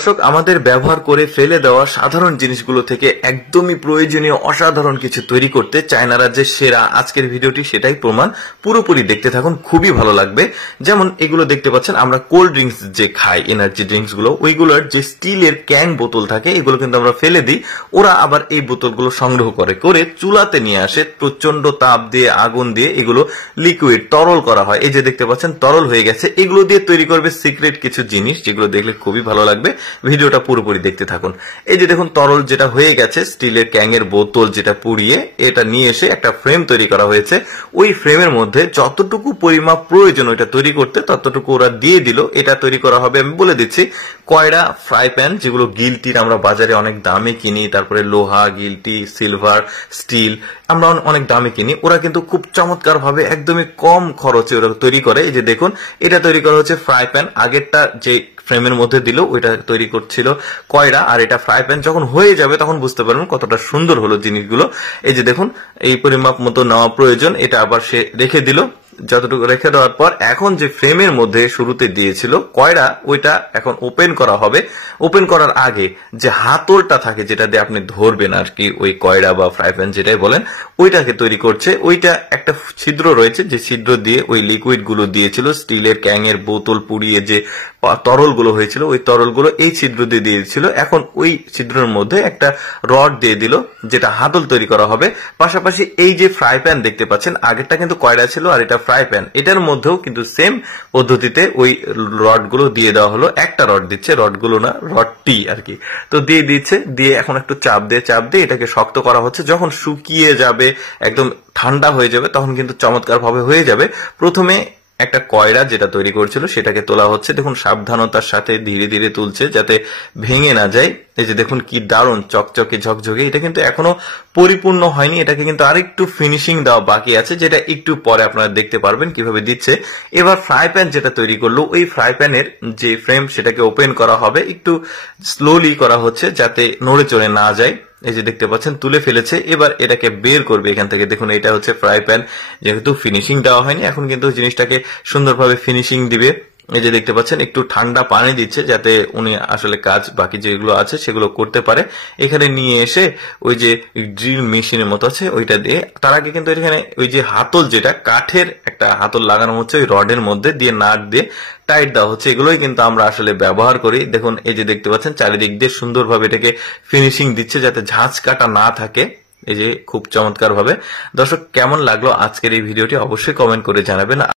দর্শক, আমাদের ব্যবহার করে ফেলে দেওয়া সাধারণ জিনিসগুলো থেকে একদমই প্রয়োজনীয় অসাধারণ কিছু তৈরি করতে চায়নারা যে সেরা, আজকের ভিডিওটি সেটাই প্রমাণ। পুরোপুরি দেখতে থাকুন, খুবই ভালো লাগবে। যেমন এগুলো দেখতে পাচ্ছেন, আমরা কোল্ড ড্রিঙ্কস যে খাই, এনার্জি ড্রিঙ্কস গুলো, ওইগুলোর যে স্টিলের ক্যান বোতল থাকে, এগুলো কিন্তু আমরা ফেলে দিই। ওরা আবার এই বোতলগুলো সংগ্রহ করে চুলাতে নিয়ে আসে, প্রচন্ড তাপ দিয়ে, আগুন দিয়ে এগুলো লিকুইড তরল করা হয়। এই যে দেখতে পাচ্ছেন তরল হয়ে গেছে। এগুলো দিয়ে তৈরি করবে সিক্রেট কিছু জিনিস, যেগুলো দেখলে খুবই ভালো লাগবে। ভিডিওটা পুরোপুরি দেখতে থাকুন। এই যে দেখুন তরল যেটা হয়ে গেছে, স্টিলের ক্যাঙের বোতল যেটা পুড়িয়ে এটা নিয়ে এসে একটা ফ্রেম তৈরি করা হয়েছে। ওই ফ্রেমের মধ্যে যতটুকু পরিমাপ প্রয়োজন ওইটা তৈরি করতে, ততটুকু ওরা দিয়ে দিল। এটা তৈরি করা হবে, আমি বলে দিচ্ছি, কয়লা ফ্রাই প্যান, যেগুলো গিলটির আমরা বাজারে অনেক দামে কিনি, তারপরে লোহা, গিলটি, সিলভার, স্টিল আমরা অনেক দামে কিনি। ওরা কিন্তু খুব চমৎকার ভাবে একদমই কম খরচে ওরা তৈরি করে। এই যে দেখুন, এটা তৈরি করা হচ্ছে ফ্রাই প্যান। আগেরটা যে ফ্রেমের মধ্যে দিল ওইটা তৈরি করছিল কয়লা, আর এটা ফ্রাই প্যান। যখন হয়ে যাবে তখন বুঝতে পারবেন কতটা সুন্দর হলো জিনিসগুলো। এই যে দেখুন, এই পরিমাপ মতো নেওয়া প্রয়োজন। এটা আবার সে রেখে দিল। যতটুকু রেখে দেওয়ার পর এখন যে ফ্রেমের মধ্যে শুরুতে দিয়েছিল কয়লা, ওইটা এখন ওপেন করা হবে। ওপেন করার আগে যে হাতলটা থাকে, যেটা দিয়ে আপনি ধরবেন আর কি, ওই কয়লা বা ফ্রাই প্যান যেটাই বলেন, ওইটাকে তৈরি করছে। ওইটা একটা ছিদ্র রয়েছে, যে ছিদ্র দিয়ে ওই লিকুইড গুলো দিয়েছিল, স্টিলের ক্যাঙের বোতল পুড়িয়ে যে তরল গুলো হয়েছিল, ওই তরল গুলো এই ছিদ্র দিয়ে দিয়েছিল। এখন ওই ছিদ্রের মধ্যে একটা রড দিয়ে দিল, যেটা হাতল তৈরি করা হবে। পাশাপাশি এই যে ফ্রাই প্যান দেখতে পাচ্ছেন, আগেরটা কিন্তু কয়লা ছিল আর এটা ফ্রাই প্যান, এটার মধ্যেও কিন্তু সেম পদ্ধতিতে ওই রড গুলো দিয়ে দেওয়া হলো। একটা রড দিচ্ছে, রড গুলো না, রডটি আর কি। তো দিয়ে দিচ্ছে, দিয়ে এখন একটু চাপ দিয়ে এটাকে শক্ত করা হচ্ছে। যখন শুকিয়ে যাবে, একদম ঠান্ডা হয়ে যাবে, তখন কিন্তু চমৎকার ভাবে হয়ে যাবে। প্রথমে একটা কয়লা যেটা তৈরি করছিল সেটাকে তোলা হচ্ছে। দেখুন সাবধানতার সাথে ধীরে ধীরে তুলছে, যাতে ভেঙে না যায়। এই যে দেখুন কি দারুণ চকচকে ঝকঝকে। এটা কিন্তু এখনো পরিপূর্ণ হয়নি, এটাকে কিন্তু আরেকটু ফিনিশিং দেওয়া বাকি আছে, যেটা একটু পরে আপনারা দেখতে পারবেন কিভাবে দিচ্ছে। এবার ফ্রাই প্যান যেটা তৈরি করলো, ওই ফ্রাই প্যানের যে ফ্রেম সেটাকে ওপেন করা হবে, একটু স্লোলি করা হচ্ছে যাতে নড়ে চড়ে না যায়। এই যে দেখতে পাচ্ছেন তুলে ফেলেছে। এবার এটাকে বের করবে এখান থেকে। দেখুন এটা হচ্ছে ফ্রাই প্যান, যেহেতু ফিনিশিং দেওয়া হয়নি, এখন কিন্তু জিনিসটাকে সুন্দরভাবে ফিনিশিং দিবে। এই যে দেখতে পাচ্ছেন একটু ঠান্ডা পানি দিচ্ছে, যাতে উনি আসলে কাজ বাকি যেগুলো আছে সেগুলো করতে পারে। এখানে নিয়ে এসে ওই যে ড্রিল মেশিনের মতো আছে ওইটা দিয়ে, তার আগে কিন্তু এখানে ওই যে হাতল, যেটা কাঠের একটা হাতল লাগানো হচ্ছে ওই রডের মধ্যে, দিয়ে নাট দিয়ে টাইট দেওয়া হচ্ছে। এগুলোই কিন্তু আমরা আসলে ব্যবহার করি। দেখুন এই যে দেখতে পাচ্ছেন চারিদিক দিয়ে সুন্দরভাবে এটাকে ফিনিশিং দিচ্ছে, যাতে ঝাঁঝ কাটা না থাকে। এই যে খুব চমৎকার ভাবে। দর্শক, কেমন লাগলো আজকের এই ভিডিওটি অবশ্যই কমেন্ট করে জানাবেন।